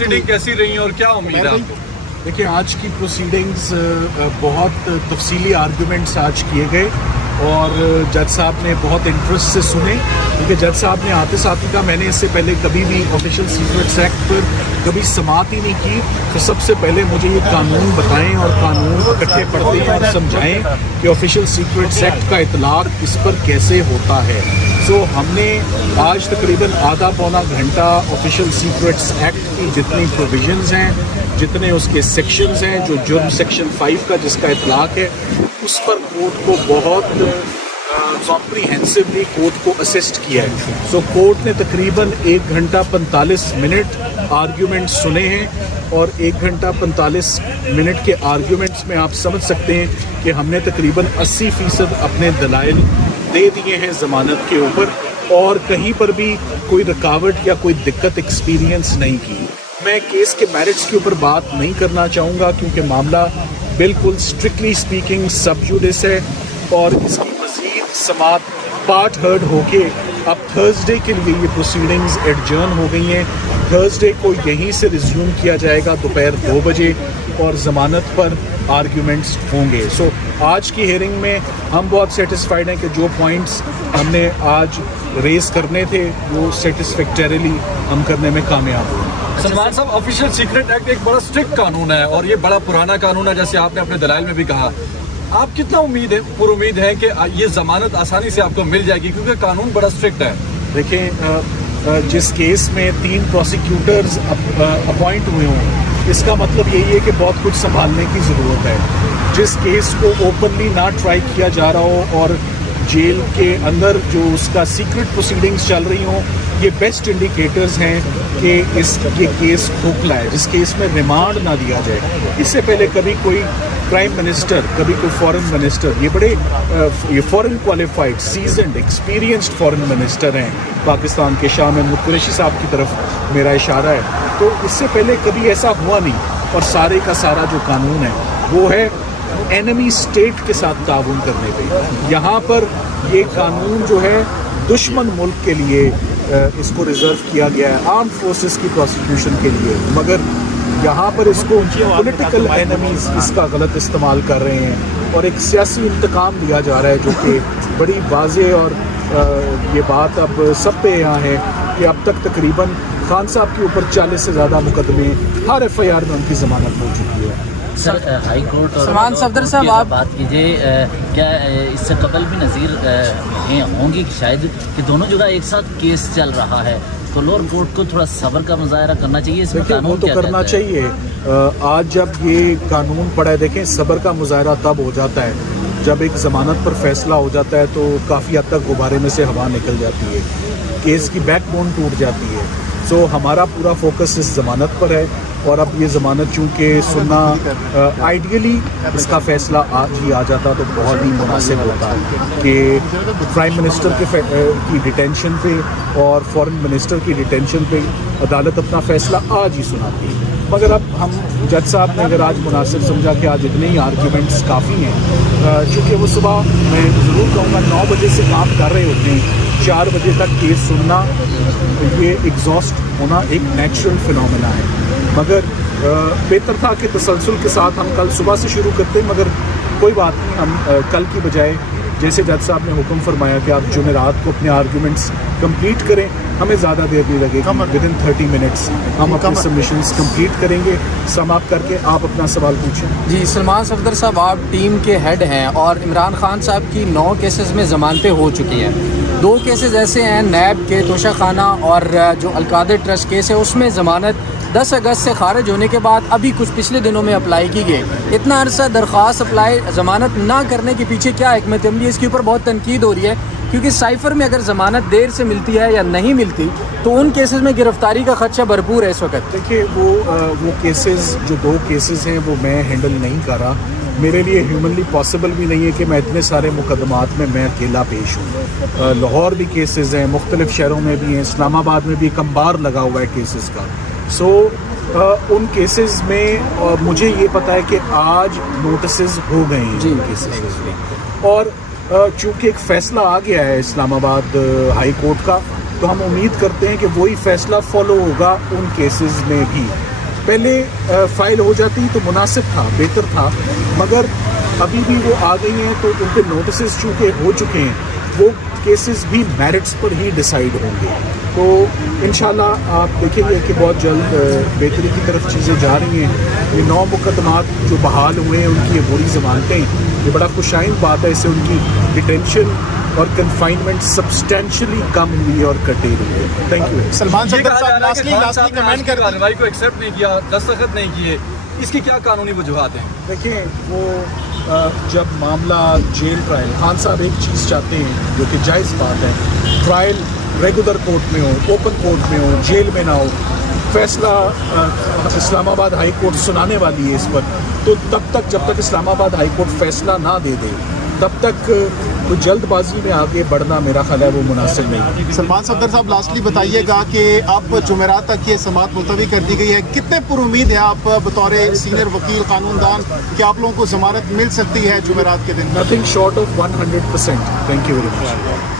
Proceeding कैसी रही और क्या उम्मीद है आपको? देखिए, आज की प्रोसीडिंग्स बहुत तफसीली आर्गूमेंट्स आज किए गए और जज साहब ने बहुत इंटरेस्ट से सुने, क्योंकि जज साहब ने आते साथ ही कहा मैंने इससे पहले कभी भी ऑफिशियल सीक्रेट्स एक्ट पर कभी समाअत ही नहीं की, तो सबसे पहले मुझे ये कानून बताएं और कानून इकट्ठे पढ़ते हैं और समझाएं कि ऑफिशियल सीक्रेट्स एक्ट का इतलाक इस पर कैसे होता है। सो हमने आज तकरीबन आधा पौना घंटा ऑफिशियल सीक्रेट्स एक्ट की जितनी प्रोविजंस हैं, जितने उसके सेक्शंस हैं, जो जुर्म सेक्शन 5 का जिसका इतलाक है, उस पर कोर्ट को बहुत कॉम्प्रीहेंसिवली कोर्ट को असिस्ट किया है। सो कोर्ट ने तकरीबन 1 घंटा 45 मिनट आर्ग्यूमेंट्स सुने हैं और 1 घंटा 45 मिनट के आर्ग्यूमेंट्स में आप समझ सकते हैं कि हमने तकरीबन 80% अपने दलाइल दे दिए हैं ज़मानत के ऊपर और कहीं पर भी कोई रुकावट या कोई दिक्कत एक्सपीरियंस नहीं की। मैं केस के मेरिट्स के ऊपर बात नहीं करना चाहूँगा क्योंकि मामला बिल्कुल स्ट्रिक्टली स्पीकिंग सब जुडिस है और इसकी मज़ीद समाअत पार्ट हर्ड होके अब थर्सडे के लिए ये प्रोसीडिंग्स एडजर्न हो गई हैं। थर्सडे को यहीं से रिज्यूम किया जाएगा दोपहर 2 बजे और ज़मानत पर आर्ग्यूमेंट्स होंगे। सो आज की हियरिंग में हम बहुत सेटिस्फाइड हैं कि जो पॉइंट्स हमने आज रेस करने थे वो सेटिस्फैक्टरीली हम करने में कामयाब हुए। सलमान साहब, ऑफिशियल सीक्रेट एक्ट एक बड़ा स्ट्रिक्ट कानून है और ये बड़ा पुराना कानून है, जैसे आपने अपने दलाइल में भी कहा। आप कितना उम्मीद है कि ये जमानत आसानी से आपको मिल जाएगी, क्योंकि कानून बड़ा स्ट्रिक्ट है? देखिए, जिस केस में 3 प्रोसिक्यूटर्स अपॉइंट हुए हों, इसका मतलब यही है कि बहुत कुछ संभालने की ज़रूरत है। जिस केस को ओपनली ना ट्राई किया जा रहा हो और जेल के अंदर जो उसका सीक्रेट प्रोसीडिंग्स चल रही हों, ये बेस्ट इंडिकेटर्स हैं कि ये केस खोखला है। जिस केस में रिमांड ना दिया जाए, इससे पहले कभी कोई प्राइम मिनिस्टर, कभी कोई फॉरेन मिनिस्टर, ये foreign qualified seasoned experienced foreign minister हैं पाकिस्तान के, शाह महमूद कुरैशी साहब की तरफ मेरा इशारा है, तो इससे पहले कभी ऐसा हुआ नहीं। और सारे का सारा जो कानून है वो है एनिमी स्टेट के साथ ताउन करने पे। यहाँ पर ये कानून जो है दुश्मन मुल्क के लिए इसको रिजर्व किया गया है, आर्म फोर्सेस की प्रोसिक्यूशन के लिए, मगर यहाँ पर इसको पॉलिटिकल एनिमीज इसका गलत इस्तेमाल कर रहे हैं और एक सियासी इंतकाम लिया जा रहा है, जो कि बड़ी वाज़ेह और ये बात अब सब पे यहाँ है कि अब तक तकरीबन खान साहब के ऊपर 40 से ज़्यादा मुकदमे हर FIR में उनकी ज़मानत हो चुकी है। सर, हाई कोर्ट और सलमान सफदर साहब आप बात कीजिए, क्या इससे कबल भी नज़ीर होंगी कि शायद कि दोनों जगह एक साथ केस चल रहा है, तो लोअर कोर्ट को थोड़ा सब्र का मुजाहरा करना चाहिए? इसमें कानून वो तो करना चाहिए। आज जब ये कानून पड़ा है, देखें, सब्र का मुजाहरा तब हो जाता है जब एक ज़मानत पर फैसला हो जाता है तो काफ़ी हद तक गुब्बारे में से हवा निकल जाती है, केस की बैकबोन टूट जाती है। सो हमारा पूरा फोकस इस ज़मानत पर है और अब ये ज़मानत चूँकि सुनना आइडियली इसका फ़ैसला आज ही आ जाता तो बहुत ही मुनासिब होता कि प्राइम मिनिस्टर की डिटेंशन पे और फॉरेन मिनिस्टर की डिटेंशन पे अदालत अपना फ़ैसला आज ही सुनाती। मगर अब हम जज साहब ने अगर आज मुनासिब समझा कि आज इतने ही आर्ग्यूमेंट्स काफ़ी हैं, चूँकि वो सुबह मैं ज़रूर कहूँगा 9 बजे से काम कर रहे होते हैं, 4 बजे तक केस सुनना, ये एग्जॉस्ट होना एक नेचुरल फिनोमेना है, मगर बेहतर था कि तसलसल के साथ हम कल सुबह से शुरू करते, मगर कोई बात नहीं, हम कल की बजाय जैसे जज साहब ने हुक्म फरमाया कि आप जुमेरात को अपने आर्ग्यूमेंट्स कंप्लीट करें, हमें ज़्यादा देर नहीं लगेगी, विदिन 30 मिनट्स हम अपने सबमिशंस कंप्लीट करेंगे। समाप्त करके आप अपना सवाल पूछें। जी, सलमान सफदर साहब, आप टीम के हेड हैं और इमरान खान साहब की 9 केसेस में ज़मानतें हो चुकी हैं। 2 केसेस ऐसे हैं, नैब के तोशाखाना और जो अलकादर ट्रस्ट केस है, उसमें ज़मानत 10 अगस्त से खारिज होने के बाद अभी कुछ पिछले दिनों में अप्लाई की गई। इतना अरसा दरख्वास्त अप्लाई ज़मानत ना करने के पीछे क्या हिकमत अमली? इसके ऊपर बहुत तनकीद हो रही है क्योंकि साइफर में अगर ज़मानत देर से मिलती है या नहीं मिलती तो उन केसेस में गिरफ्तारी का खदशा भरपूर है इस वक्त। देखिए, वो केसेस जो 2 केसेस हैं वो मैं हैंडल नहीं कर रहा, मेरे लिए ह्यूमनली पॉसिबल भी नहीं है कि मैं इतने सारे मुकदमात में मैं अकेला पेश हूँ। लाहौर भी केसेस हैं, मुख्तलिफ शहरों में भी हैं, इस्लामाबाद में भी एक अंबार लगा हुआ है केसेस का। सो उन केसेस में मुझे ये पता है कि आज नोटिसेस हो गए हैं जी केसेस में, और चूँकि एक फ़ैसला आ गया है इस्लामाबाद हाई कोर्ट का, तो हम उम्मीद करते हैं कि वही फ़ैसला फॉलो होगा उन केसेस में भी। पहले फाइल हो जाती तो मुनासिब था, बेहतर था, मगर अभी भी वो आ गई हैं तो उनके नोटिस चूँकि हो चुके हैं, वो केसेस भी मेरिट्स पर ही डिसाइड होंगे। तो इंशाल्लाह आप देखेंगे कि बहुत जल्द बेहतरी की तरफ चीज़ें जा रही हैं। ये 9 मुकदमात जो बहाल हुए हैं उनकी ये बुरी ज़मानतें, ये बड़ा खुशाइन बात है, इससे उनकी डिटेंशन और कन्फाइनमेंट सब्सटेंशियली कम हुई है और कटे हुई है। Thank you. सलमान ये सफदर कहा जा साहब रहा है कि खान साहब ने कमेंट आज कर की कार्रवाई को एक्सेप्ट नहीं किया, दस्तखत नहीं किए, इसकी क्या कानूनी वजूहात हैं? देखिए वो जब मामला जेल ट्रायल, खान साहब एक चीज़ चाहते हैं जो कि जायज़ बात है, ट्रायल रेगुलर कोर्ट में हो, ओपन कोर्ट में हो, जेल में ना हो। फैसला इस्लामाबाद हाई कोर्ट सुनाने वाली है इस पर, तो तब तक जब तक इस्लामाबाद हाई कोर्ट फैसला ना दे दे तब तक कोई जल्दबाजी में आगे बढ़ना मेरा ख्याल है वो मुनासिब नहीं है। सलमान सफदर साहब लास्टली बताइएगा कि अब जुमेरात तक ये समाअत मुलतवी कर दी गई है, कितने पुरुमीद है आप बतौर सीनियर वकील कानूनदान कि आप लोगों को जमानत मिल सकती है जुमेरात के दिन? Nothing short of 100%। Thank you very much.